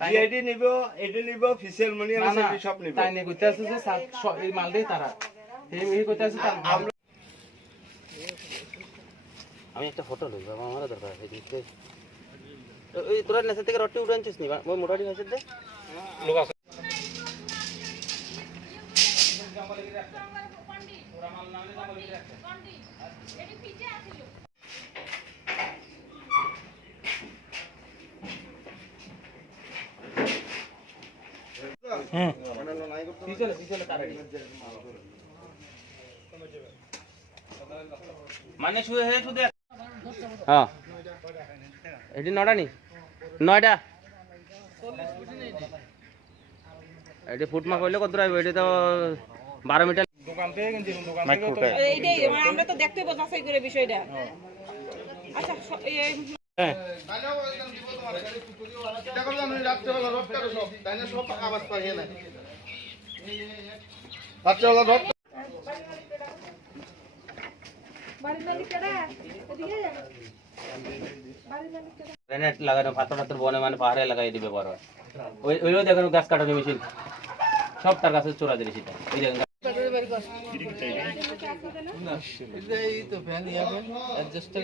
GID নিব, এডি নিব, ফিশিয়াল মানি আছে সব নিব। তাই নিয়ে কইতে আছে যে এই মাল দেই তারা। এই কইতে আছে আমি একটা ফটো লই বাবা, আমারও দরকার আছে দেখতে। ওই তোরা নেসে থেকে রটি উড়ে আনছিস নি? ওই মোটাটি আছে দে লোক আছে। মানে শুয়ে হে শুয়ে হ্যাঁ এটি নটা নি 9টা এটি ফুট মা কইলে কত রাইব? এটি তো 12 মিটার দোকান থেকে কিনছি, দোকান থেকে তো এইটাই মানে আমরা তো দেখতে বোঝাছাই করে বিষয়টা। আচ্ছা এই হ্যাঁ এটা করলাম আমি রাত্রে বেলা রোড করে সব তাইনা সব আওয়াজ পাই না রাত্রে বেলা রোড বাড়ি মালিক কেডা এদিকে বাড়ি মালিক কেডা গ্রেনেড লাগানো পাথর বনে মানে পাহাড়ে লাগাই দিবে বড় ওই ওইও দেখেন গাছ কাটানো মেশিন সব তার কাছে চোরা দিলে সেটা এই দেখেন এই তো ফ্যান ইয়াবে অ্যাডজাস্টার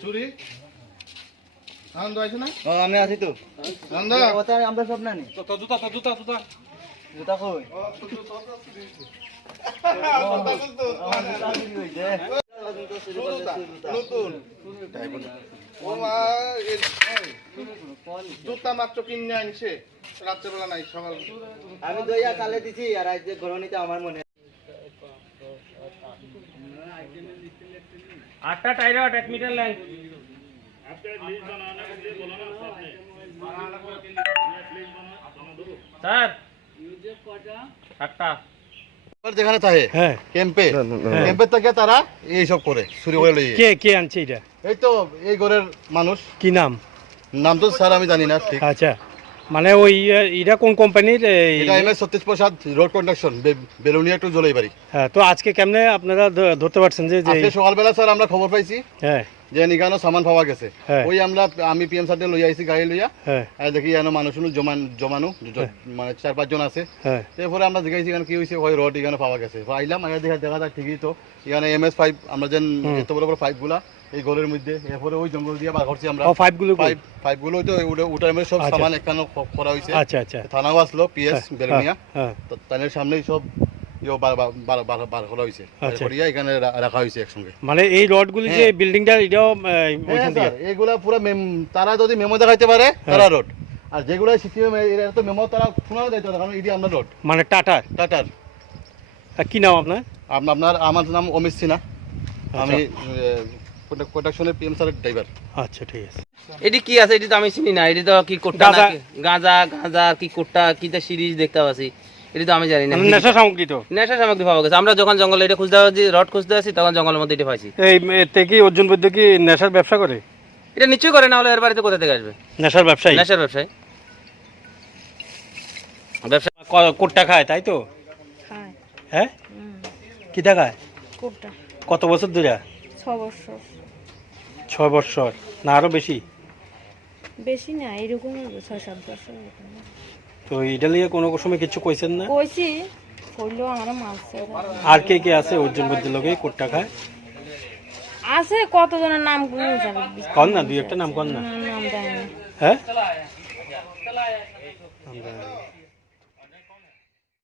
চুরি আনন্দ আছে না? ও আমি আছি তো আনন্দ কথা আমরা সব না নি তো জুতা জুতা কই নতুন জুতা মাত্র কিনে আনছে রাত্রেবেলা নাই সকাল আমি দইয়া কালে দিছি আর আজ গরনিতে আমার মনে 8টা টায়ার 1 মিটার লাইন স্যার যেখানে থাকে ক্যাম্পে থাকে তারা এইসব করে চুরি করে লই কে আনছে এটা? এই তো এই ঘরের মানুষ। কি নাম? নাম তো স্যার আমি জানি না ঠিক। আচ্ছা মানে ওই এটা কোন কোম্পানির? এটা এমএস সতীশ প্রসাদ road conduction Belonia two Jolaibari. হ্যাঁ তো আজকে কেমনে আপনারা ধরতে পারছেন যে আজকে সকালবেলা স্যার আমরা খবর পাইছি হ্যাঁ যে নিগানো সামান পাওয়া গেছে। ওই আমি পিএম সাথে লই আইছি গাড়ি লইয়া দেখি এখানে মানুষ জমানো মানে 4-5 জন আছে। এরপরে আমরা জিজ্ঞাসি এখানে কি হয়েছে, ওই রড এখানে পাওয়া গেছে। আইলাম দেখা যায় ঠিকই তো এখানে এমএস 5 আমরা যেন এত বড় বড় পাইপগুলা এই ঘরের মধ্যে এরপরে ওই জঙ্গল দিয়ে বার করছি আমরা। পাইপগুলো তো ওটার মধ্যে সব সামান এখানে করা হয়েছে। আচ্ছা আচ্ছা থানাও আসলো পিএস বেলুনিয়া তো তাদের সামনেই সব বার করা হয়েছে এখানে রাখা হয়েছে একসঙ্গে। মানে এই রডগুলি যে বিল্ডিংটা এটাও এগুলা পুরো তারা যদি মেমো দেখাইতে পারে তারা রড, আর যেগুলো সিসিএম এর তো মেমো তারা শোনাও দিতে না, কারণ এটি আমরা রড মানে টাটার। কি নাম আপনার? আমার নাম অমিত সিনহা, আমি প্রোডাকশনের পিএম স্যারের ড্রাইভার। আচ্ছা ঠিক আছে। এটি কি আছে? এটি তো আমি চিনি না। এটি তো কি কোট্টা নাকি গাঁজা কি কোট্টা কি তা সিরিজ দেখতে পাচ্ছি, এটা তো আমি জানি না। নেশা সামগ্রী পাওয়া গেছে। আমরা যখন জঙ্গলে এটা খুঁজতে আছি, রড খুঁজতে আছি, তখন জঙ্গলের মধ্যে এটা পাইছি। এই এতে কি অর্জুন বৈদ্য কি নেশার ব্যবসা করে? এটা নিশ্চয়ই করে, না হলে এর বাড়িতে কোথা থেকে আসবে? নেশার ব্যবসায়ী ব্যবসা কোট্টা খায় তাই তো? হ্যাঁ কিটা খায়? কোট্টা। কত বছর ধরে? 6 বছর না আরো বেশি? বেশি না, এরকম 6-7 বছর। তো এটা নিয়ে কোনো সময় কিছু কইছেন না? কইছি, কইলো আমরা মারছে। আর কে আছে অর্জুন বৈদ্যের লগে কোট্টা খায়? আছে কতজনের নাম কোন জানি কোন না, দুই একটা নাম কোন না। নাম জানি না। হ্যাঁ